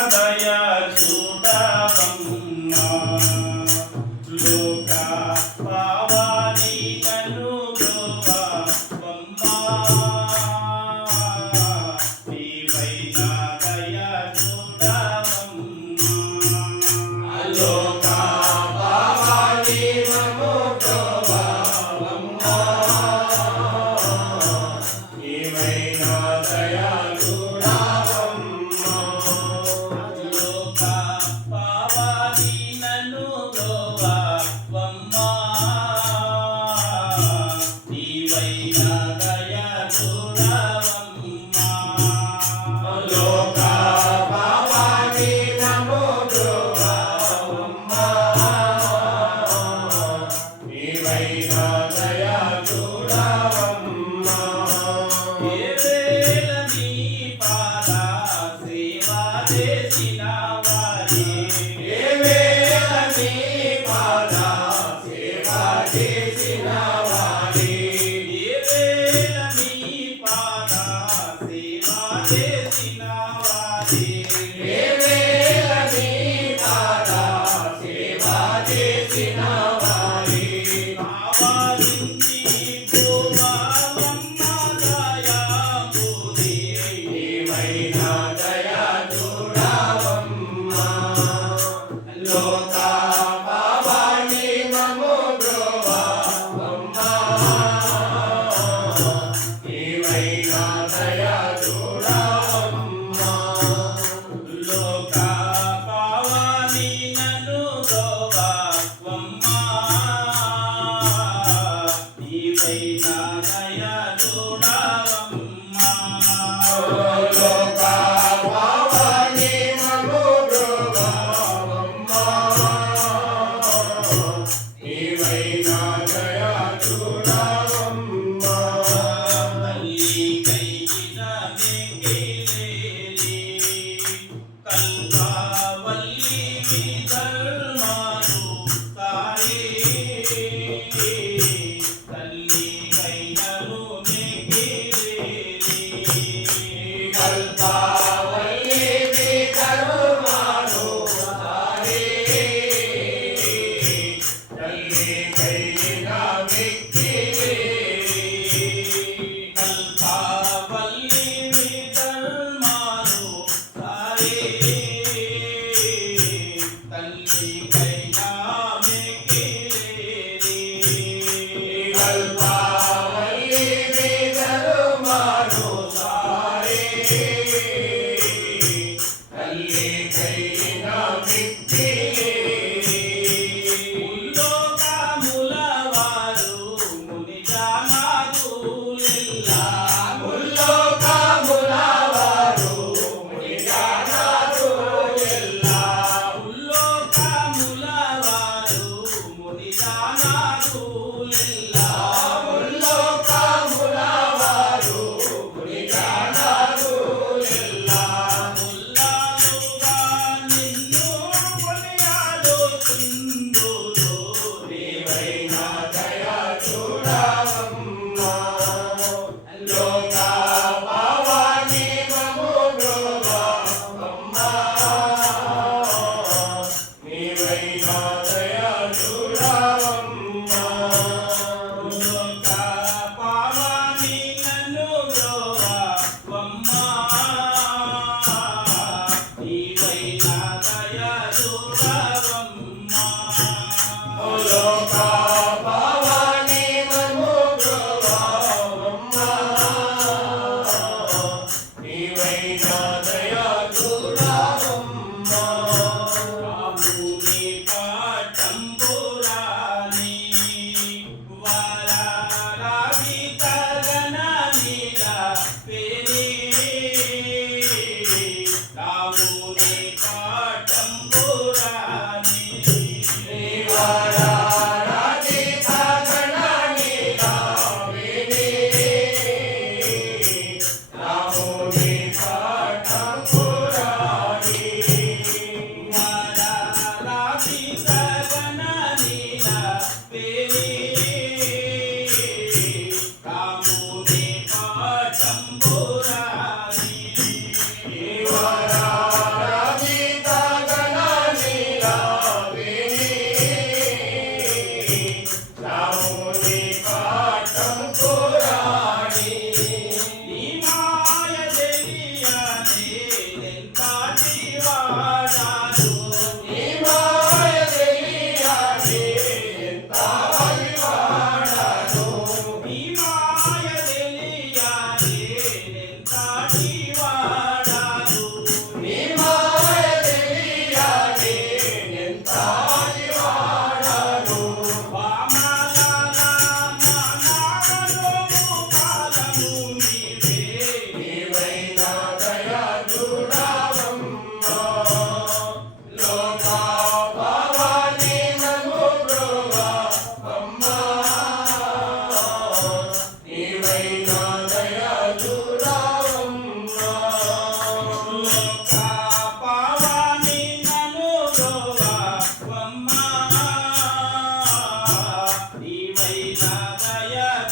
i Padaya. Oh, Kalpa Koti Katam Kora